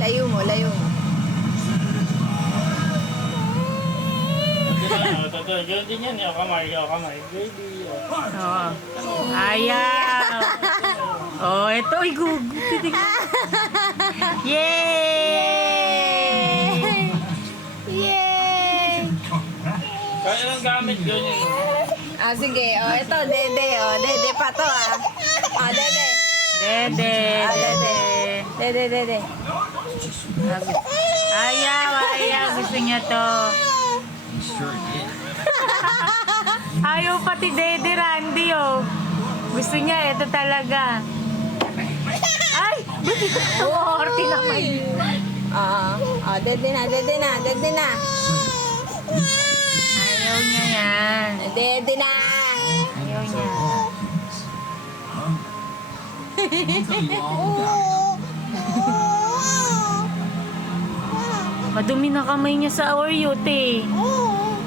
Layo mo, layo mo. Ganyan din yan. Yaw kamay. Baby. Oo. Ayaw. Oh, ito. Ay, gugutin. Yay! Yay! Kaya lang gamit yun yun. Ah, sige. Oh, ito, dede. Oh, dede pa to, ah. Ah, dede. Dede, Ah, dede. Dede, dede. Ayaw. Gusto niya to. Ayaw pati Dede Randy, oh. Gusto niya, ito talaga. Ay! Ba't ito tumorti naman? Dede na. Ayaw niya yan. Dede na. Ayaw niya. Madumi na kamay niya sa Oreo, te.